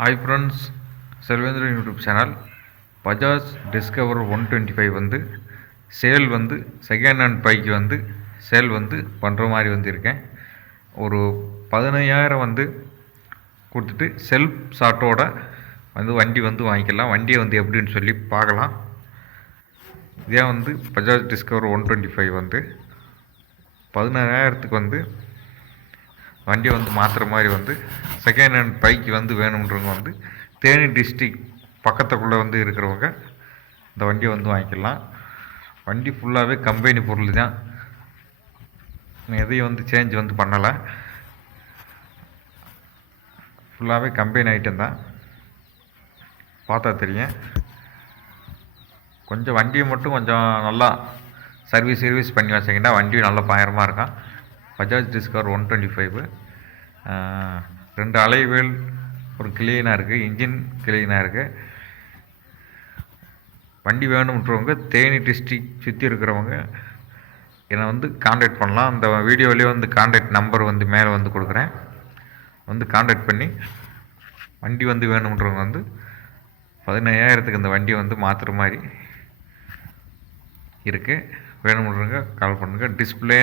Hi friends, Selvendran YouTube channel. Bajaj discover 125 வந்து sale வந்து second hand bike வந்து சேல் வந்து பண்ணுற மாதிரி வந்து இருக்கேன். ஒரு 15,000 வந்து கொடுத்துட்டு செல்ஃப் ஷார்ட்டோட வந்து வண்டி வந்து வாங்கிக்கலாம். வண்டியை வந்து எப்படின்னு சொல்லி பார்க்கலாம். இதே வந்து பஜாஜ் டிஸ்கவர் 125 வந்து 16,000க்கு வந்து வண்டியை வந்து மாற்றுற மாதிரி வந்து செகண்ட் ஹேண்ட் பைக்கு வந்து வேணுன்றவங்க வந்து தேனி டிஸ்ட்ரிக் பக்கத்துக்குள்ளே வந்து இருக்கிறவங்க இந்த வண்டியை வந்து வாங்கிக்கலாம். வண்டி ஃபுல்லாகவே கம்பெனி பொருள் தான், எதையும் வந்து சேஞ்ச் வந்து பண்ணலை. ஃபுல்லாகவே கம்பெனி ஐட்டம் தான், பார்த்தா தெரியும். கொஞ்சம் வண்டியை மட்டும் கொஞ்சம் நல்லா சர்வீஸ் பண்ணி வச்சிங்கன்னா வண்டியும் நல்லா பயங்கரமாக இருக்கும். பஜாஜ் டிஸ்கவர் 125 2 அலைவேல் ஒரு கிளீனாக இருக்குது, இன்ஜின் கிளீனாக இருக்குது. வண்டி வேணும்ன்றவங்க தேனி டிஸ்ட்ரிக் சுற்றி இருக்கிறவங்க என்னை வந்து காண்டாக்ட் பண்ணலாம். அந்த வீடியோவிலே வந்து காண்டாக்ட் நம்பர் வந்து மேலே வந்து கொடுக்குறேன், வந்து காண்டாக்ட் பண்ணி வண்டி வந்து வேணும்ன்றவங்க வந்து 15,000க்கு இந்த வண்டியை வந்து மாற்றுற மாதிரி இருக்குது. வேணும்ன்றவங்க கால் பண்ணுங்கள். டிஸ்பிளே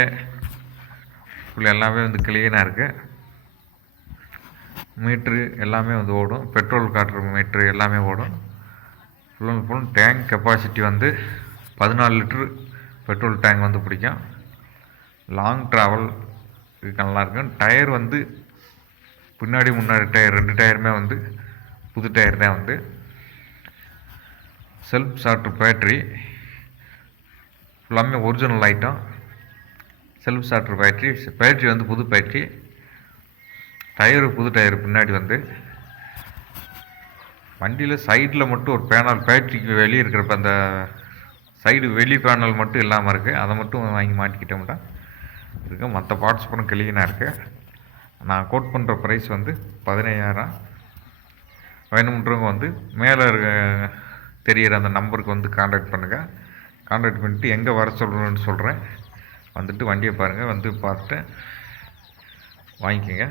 எல்லாமே வந்து கிளீனாக இருக்குது. மீட்ரு எல்லாமே வந்து ஓடும், பெட்ரோல் காட்டுற மீட்ரு எல்லாமே ஓடும். Full and full tank capacity வந்து 14 லிட்ரு பெட்ரோல் டேங்க் வந்து பிடிக்கும். லாங் ட்ராவல் இதுக்கு நல்லாயிருக்கும். டயர் வந்து பின்னாடி முன்னாடி டயர் 2 டயருமே வந்து புது டயர் தான். வந்து செல்ஃப் ஸ்டார்டர் பேட்ரி எல்லாமே original item. Self starter battery வந்து புது பேட்ரி. டயரு புது டயரு. பின்னாடி வந்து வண்டியில் சைடில் மட்டும் ஒரு பேனல், பேட்ரிக்கு வெளியே இருக்கிறப்ப அந்த சைடு வெளி பேனல் மட்டும் இல்லாமல் இருக்குது. அதை மட்டும் வாங்கி மாட்டிக்கிட்டோம்னா இருக்குது. மற்ற பார்ட்ஸ் கூட கிளீனாக இருக்குது. நான் கோட் பண்ணுற ப்ரைஸ் வந்து 15,000. வேணும்ன்றவங்க வந்து மேலே தெரிகிற அந்த நம்பருக்கு வந்து காண்டாக்ட் பண்ணுங்கள். காண்டாக்ட் பண்ணிவிட்டு எங்கே வர சொல்லணும்னு சொல்கிறேன். வந்துட்டு வண்டியை பாருங்கள், வந்து பார்த்துட்டு வாங்கிக்கோங்க.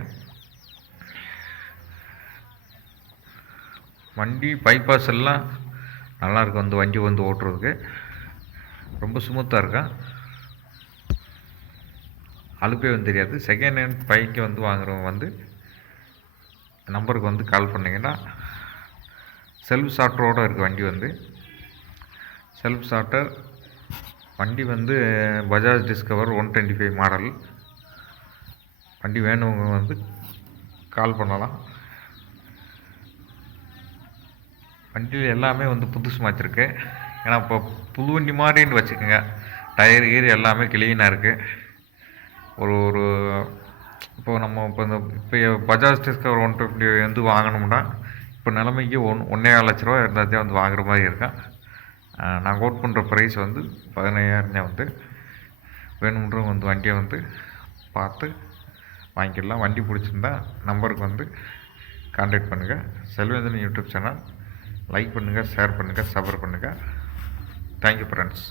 வண்டி பைபாஸ் எல்லாம் நல்லாயிருக்கும். வந்து வண்டி வந்து ஓட்டுறதுக்கு ரொம்ப ஸ்மூத்தாக இருக்கும், அலுப்பே வந்து தெரியாது. செகண்ட் ஹேண்ட் பைக்கு வந்து வாங்குறவங்க வந்து நம்பருக்கு வந்து கால் பண்ணிங்கன்னா செல்ஃப் ஸ்டார்டரோடு இருக்குது வண்டி. வந்து செல்ஃப் ஸ்டார்டர் வண்டி வந்து பஜாஜ் டிஸ்கவர் 125 மாடல் வண்டி வேணுங்க வந்து கால் பண்ணலாம். வண்டியில் எல்லாமே வந்து புதுசு மாற்றிருக்கு. ஏன்னா இப்போ புது வண்டி மாதிரின்னு வச்சுக்கோங்க. டயர் கீர் எல்லாமே கிளீனாக இருக்குது. ஒரு இப்போது நம்ம இப்போ பஜாஜ் டிஸ்கவர் 150 வந்து வாங்கணும்னா இப்போ நிலைமைக்கு 1.25 லட்ச ரூபா இருந்தால் வந்து வாங்குற மாதிரி இருக்கும். நான் கோட் பண்ணுற ப்ரைஸ் வந்து 15,000 வந்து. வேணுன்றவங்க வந்து வண்டியை வந்து பார்த்து வாங்கிக்கலாம். வண்டி பிடிச்சிருந்தா நம்பருக்கு வந்து காண்டாக்ட் பண்ணுங்கள். செல்வேந்திரன் யூடியூப் சேனல் லைக் பண்ணுங்கள், ஷேர் பண்ணுங்கள், சப்ஸ்கிரைப் பண்ணுங்கள். Thank you friends.